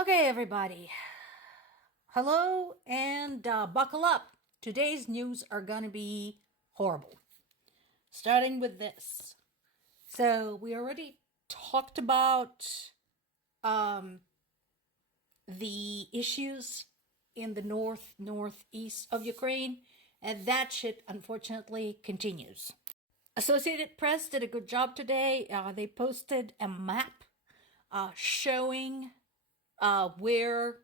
Okay, everybody. Hello and buckle up. Today's news are going to be horrible. Starting with this. So, we already talked about um, the issues in the northeast of Ukraine, and that shit unfortunately continues. Associated Press did a good job today. They posted a map showing where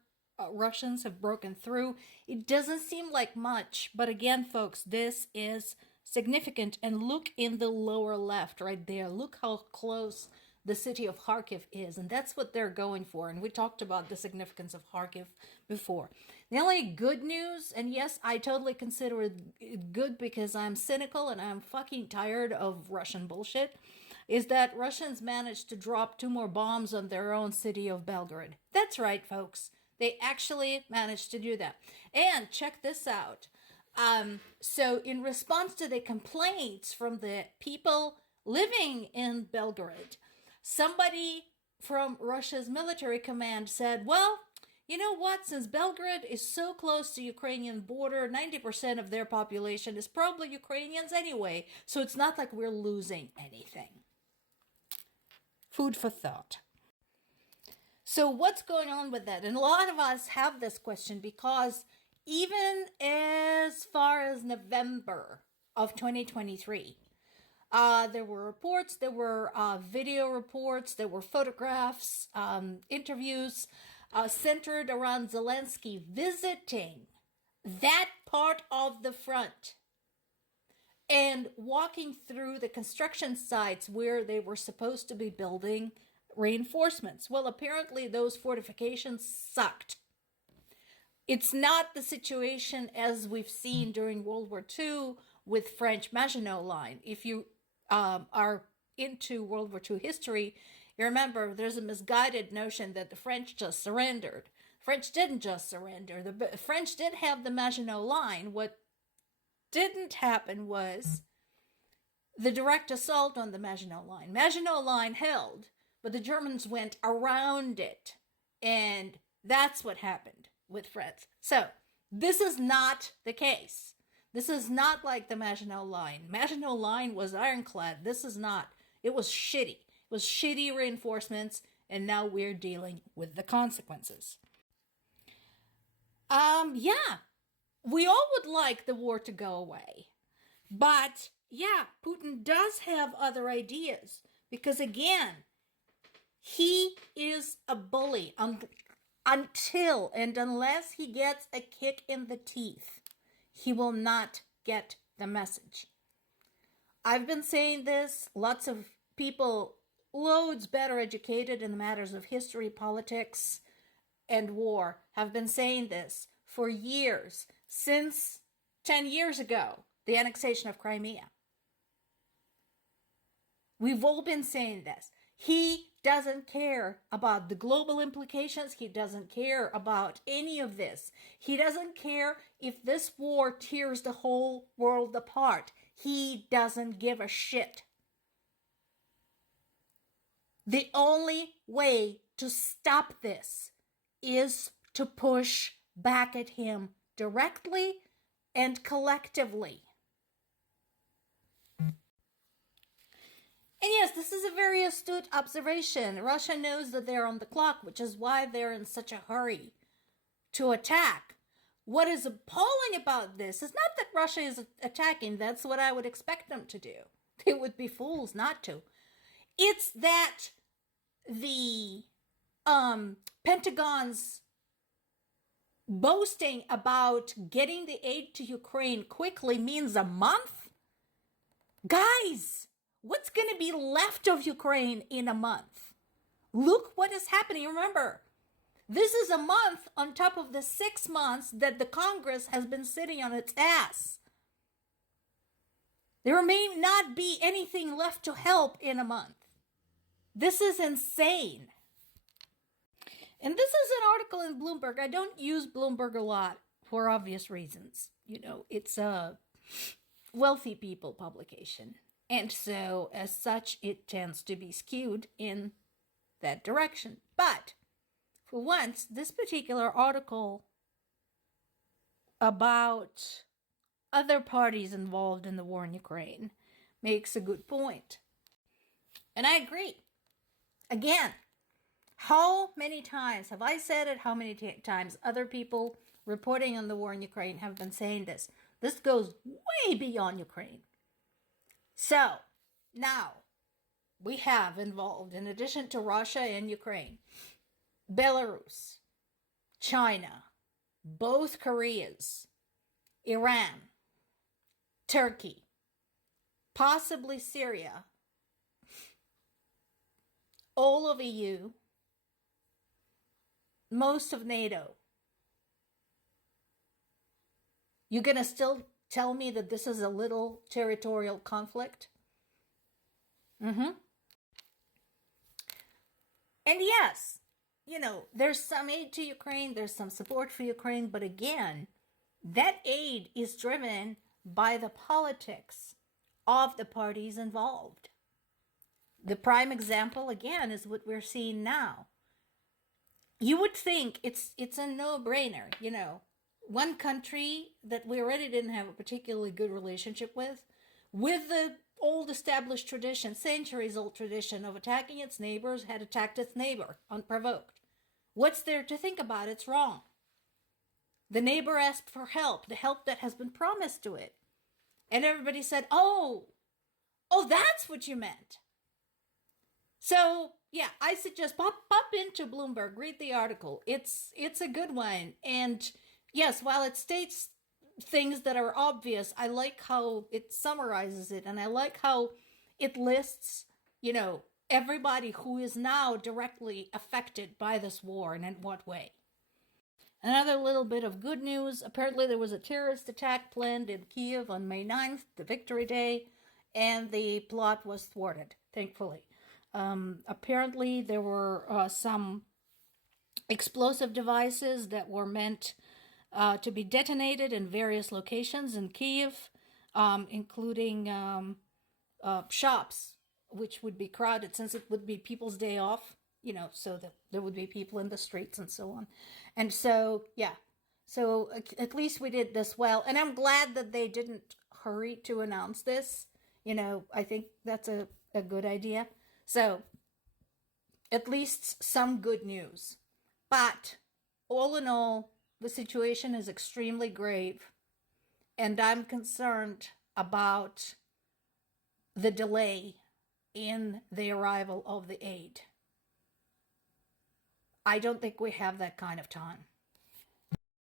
Russians have broken through. It doesn't seem like much, but again, folks, this is significant. And look in the lower left right there. Look how close the city of Kharkiv is. And that's what they're going for. And we talked about the significance of Kharkiv before. The only good news, and yes, I totally consider it good because I'm cynical and I'm fucking tired of Russian bullshit, is that Russians managed to drop 2 more bombs on their own city of Belgorod. That's right, folks. They actually managed to do that. And check this out. So in response to the complaints from the people living in Belgorod, somebody from Russia's military command said, well, you know what? Since Belgrade is so close to Ukrainian border, 90% of their population is probably Ukrainians anyway, so it's not like we're losing anything. Food for thought. So what's going on with that? And a lot of us have this question because even as far as November of 2023, there were reports, there were video reports, there were photographs, interviews centered around Zelensky visiting that part of the front and walking through the construction sites where they were supposed to be building reinforcements. Well, apparently those fortifications sucked. It's not the situation as we've seen during World War II with French Maginot Line. If you are into World War II history, you remember there's a misguided notion that the French just surrendered. French didn't just surrender. The French did have the Maginot Line. What didn't happen was the direct assault on the Maginot Line. Maginot Line held, but the Germans went around it. And that's what happened with France. So, this is not the case. This is not like the Maginot Line. Maginot Line was ironclad. This is not. It was shitty. It was shitty reinforcements, and now we're dealing with the consequences. Yeah, we all would like the war to go away. But, yeah, Putin does have other ideas. Because, again, he is a bully until and unless he gets a kick in the teeth. He will not get the message. I've been saying this. Lots of people, loads better educated in the matters of history, politics, and war, have been saying this for years, since 10 years ago, the annexation of Crimea. We've all been saying this. He doesn't care about the global implications. He doesn't care about any of this. He doesn't care if this war tears the whole world apart. He doesn't give a shit. The only way to stop this is to push back at him directly and collectively. And yes, this is a very astute observation. Russia knows that they're on the clock, which is why they're in such a hurry to attack. What is appalling about this is not that Russia is attacking. That's what I would expect them to do. They would be fools not to. It's that the Pentagon's boasting about getting the aid to Ukraine quickly means a month? Guys, what's going to be left of Ukraine in a month? Look what is happening. Remember, this is a month on top of the 6 months that the Congress has been sitting on its ass. There may not be anything left to help in a month. This is insane. And this is an article in Bloomberg. I don't use Bloomberg a lot for obvious reasons. You know, it's a wealthy people publication. And so, as such, it tends to be skewed in that direction. But for once, this particular article about other parties involved in the war in Ukraine makes a good point. And I agree. Again, how many times have I said it? How many times other people reporting on the war in Ukraine have been saying this? This goes way beyond Ukraine. So, now we have involved, in addition to Russia and Ukraine, Belarus, China, both Koreas, Iran, Turkey, possibly Syria, all of EU, most of NATO. You're going to still tell me that this is a little territorial conflict? And yes, there's some aid to Ukraine, there's some support for Ukraine, but again, that aid is driven by the politics of the parties involved. The prime example, again, is what we're seeing now. You would think it's a no-brainer, One country that we already didn't have a particularly good relationship with the old established tradition, centuries-old tradition of attacking its neighbors, had attacked its neighbor unprovoked. What's there to think about? It's wrong. The neighbor asked for help, the help that has been promised to it. And everybody said, oh, that's what you meant. So, yeah, I suggest pop into Bloomberg, read the article. It's a good one. And yes, while it states things that are obvious, I like how it summarizes it, and I like how it lists, everybody who is now directly affected by this war and in what way. Another little bit of good news. Apparently there was a terrorist attack planned in Kiev on May 9th, the Victory Day, and the plot was thwarted, thankfully. Apparently there were some explosive devices that were meant to be detonated in various locations in Kiev, including shops, which would be crowded since it would be people's day off, so that there would be people in the streets and so on. And so, yeah, so at least we did this well. And I'm glad that they didn't hurry to announce this. I think that's a good idea. So, at least some good news. But, all in all, the situation is extremely grave, and I'm concerned about the delay in the arrival of the aid. I don't think we have that kind of time.